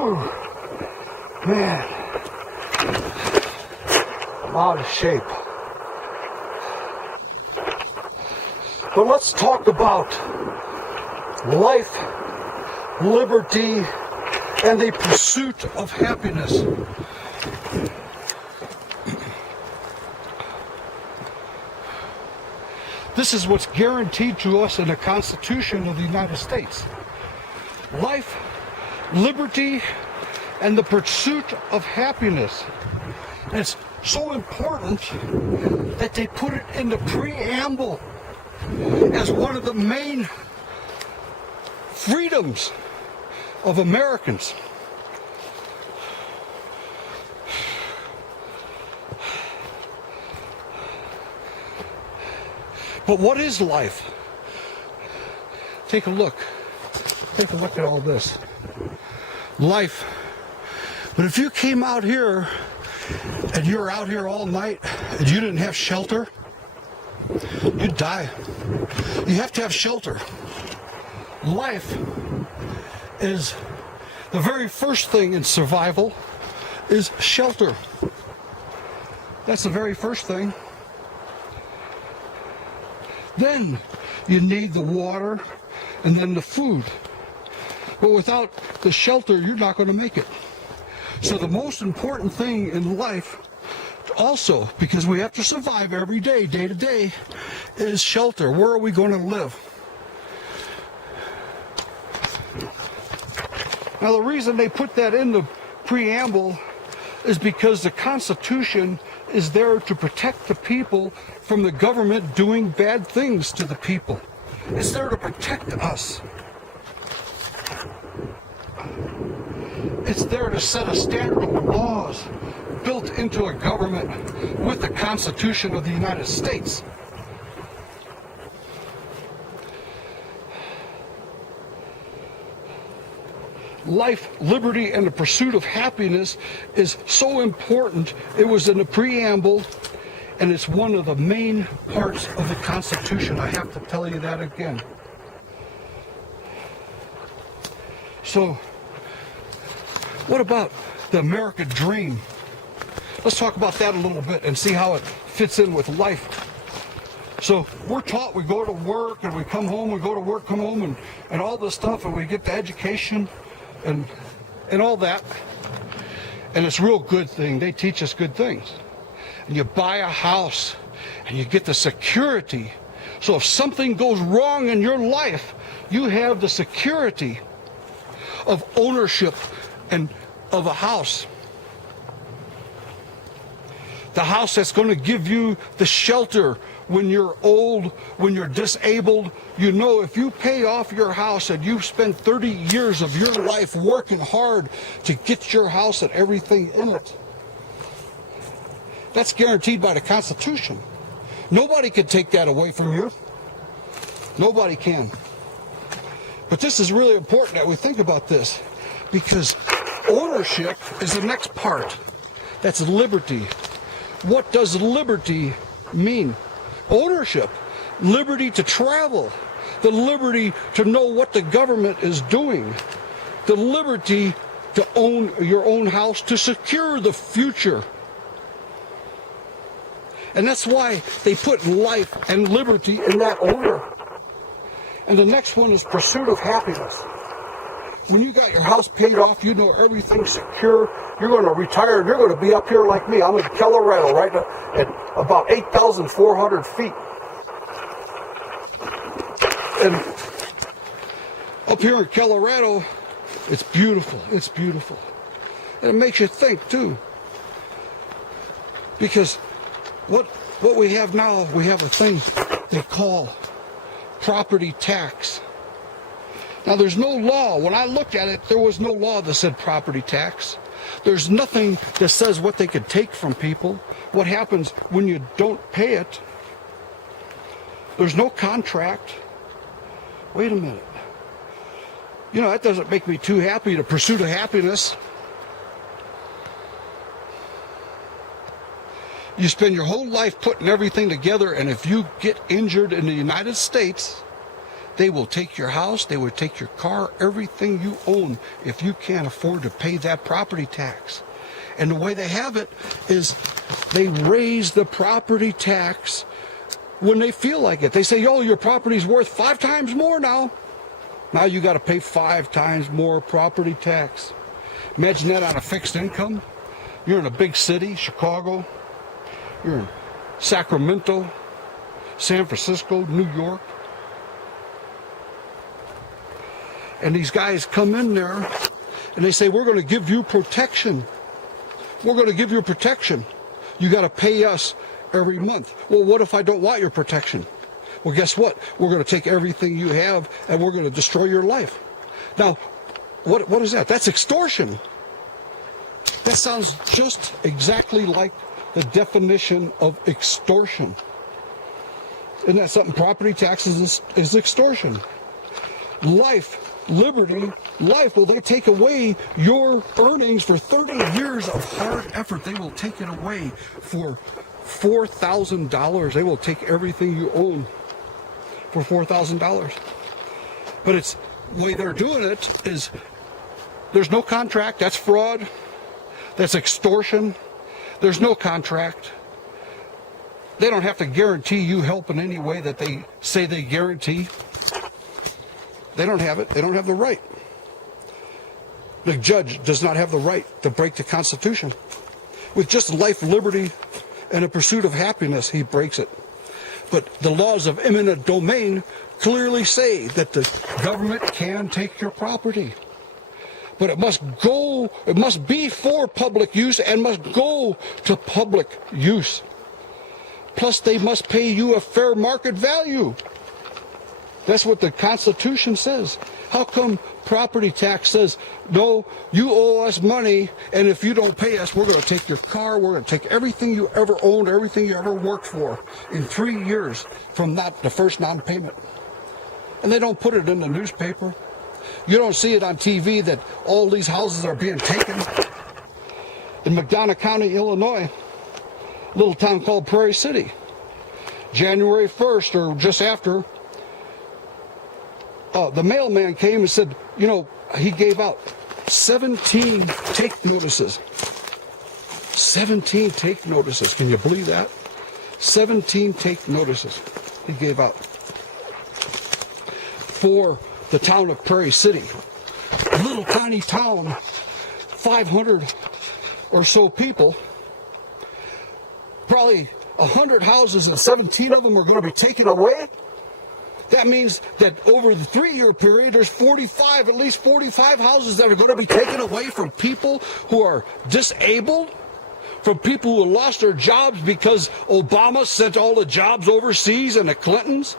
Whew. Man, I'm out of shape. But let's talk about life, liberty, and the pursuit of happiness. This is what's guaranteed to us in the Constitution of the United States. Life, liberty, and the pursuit of happiness. And it's so important that they put it in the preamble as one of the main freedoms of Americans. But what is life? Take a look. Take a look at all this. Life. But if you came out here and you're out here all night and you didn't have shelter, you'd die. You have to have shelter. Life is the very first thing in survival is shelter. That's the very first thing. Then you need the water and then the food. But without the shelter, you're not going to make it. So the most important thing in life also, because we have to survive every day, day to day, is shelter. Where are we going to live? Now the reason they put that in the preamble is because the Constitution is there to protect the people from the government doing bad things to the people. It's there to protect us. It's there to set a standard of laws built into a government with the Constitution of the United States. Life, liberty, and the pursuit of happiness is so important. It was in the preamble, and it's one of the main parts of the Constitution. I have to tell you that again. So, what about the American dream? Let's talk about that a little bit and see how it fits in with life. So we're taught, we go to work and we come home, we go to work, come home, and all this stuff, and we get the education and all that. And it's a real good thing. They teach us good things. And you buy a house and you get the security. So if something goes wrong in your life, you have the security of ownership and of a house. The house that's going to give you the shelter when you're old, when you're disabled. You know, if you pay off your house and you've spent 30 years of your life working hard to get your house and everything in it, that's guaranteed by the Constitution. Nobody can take that away from you. Nobody can. But this is really important that we think about this, because ownership is the next part. That's liberty. What does liberty mean? Ownership, liberty to travel, the liberty to know what the government is doing, the liberty to own your own house, to secure the future. And that's why they put life and liberty in that order. And the next one is pursuit of happiness. When you got your house paid off, you know everything's secure. You're going to retire, and you're going to be up here like me. I'm in Colorado right now at about 8,400 feet. And up here in Colorado, it's beautiful. It's beautiful. And it makes you think, too. Because what we have now, we have a thing they call property tax. Now, there's no law. When I looked at it, there was no law that said property tax. There's nothing that says what they could take from people, what happens when you don't pay it. There's no contract. Wait a minute. You know, that doesn't make me too happy, the pursuit of happiness. You spend your whole life putting everything together, and if you get injured in the United States, They will take your house, they will take your car, everything you own if you can't afford to pay that property tax. And the way they have it is they raise the property tax when they feel like it. They say, yo, your property's worth 5 times more now. Now you got to pay 5 times more property tax. Imagine that on a fixed income. You're in a big city, Chicago. You're in Sacramento, San Francisco, New York. And these guys come in there and they say, we're going to give you protection. We're going to give you protection. You got to pay us every month. Well, what if I don't want your protection? Well, guess what? We're going to take everything you have and we're going to destroy your life. Now, what is that? That's extortion. That sounds just exactly like the definition of extortion. Isn't that something? Property taxes is extortion. Life, liberty, life. Well, they take away your earnings for 30 years of hard effort. They will take it away for $4,000. They will take everything you own for $4,000. But it's the way they're doing it is there's no contract. That's fraud. That's extortion. There's no contract. They don't have to guarantee you help in any way that they say they guarantee. They don't have it. They don't have the right. The judge does not have the right to break the Constitution. With just life, liberty, and a pursuit of happiness, he breaks it. But the laws of eminent domain clearly say that the government can take your property. But it must be for public use and must go to public use. Plus, they must pay you a fair market value. That's what the Constitution says. How come property tax says, no, you owe us money, and if you don't pay us, we're going to take your car, we're going to take everything you ever owned, everything you ever worked for in 3 years from the first non-payment. And they don't put it in the newspaper. You don't see it on TV that all these houses are being taken. In McDonough County, Illinois, a little town called Prairie City, January 1st or just after, the mailman came and said, you know, he gave out 17 take notices. 17 take notices. Can you believe that? 17 take notices he gave out for the town of Prairie City. A little tiny town, 500 or so people, probably 100 houses and 17 of them are going to be taken away. That means that over the 3-year period, there's at least 45 houses that are going to be taken away from people who are disabled, from people who lost their jobs because Obama sent all the jobs overseas and the Clintons.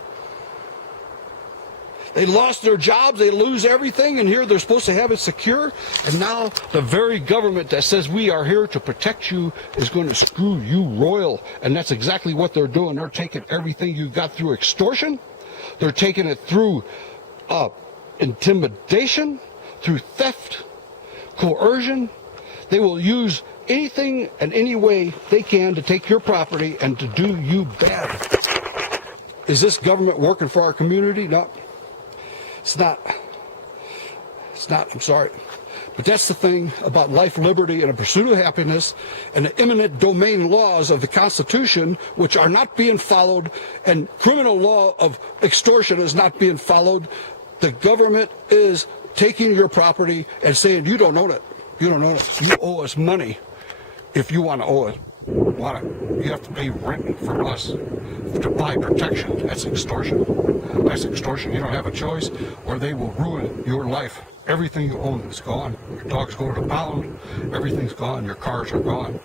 They lost their jobs, they lose everything, and here they're supposed to have it secure. And now the very government that says we are here to protect you is going to screw you royal. And that's exactly what they're doing. They're taking everything you got through extortion. They're taking it through intimidation, through theft, coercion. They will use anything and any way they can to take your property and to do you bad. Is this government working for our community? No. It's not. It's not. I'm sorry. But that's the thing about life, liberty, and a pursuit of happiness, and the eminent domain laws of the Constitution, which are not being followed, and criminal law of extortion is not being followed. The government is taking your property and saying, you don't own it. You don't own it. You owe us money if you want to owe it. You have to pay rent from us to buy protection. That's extortion. That's extortion. You don't have a choice, or they will ruin your life. Everything you own is gone. Your dogs go to the pound. Everything's gone. Your cars are gone.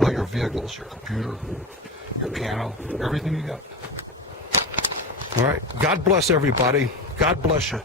All your vehicles, your computer, your piano, everything you got. All right. God bless everybody. God bless you.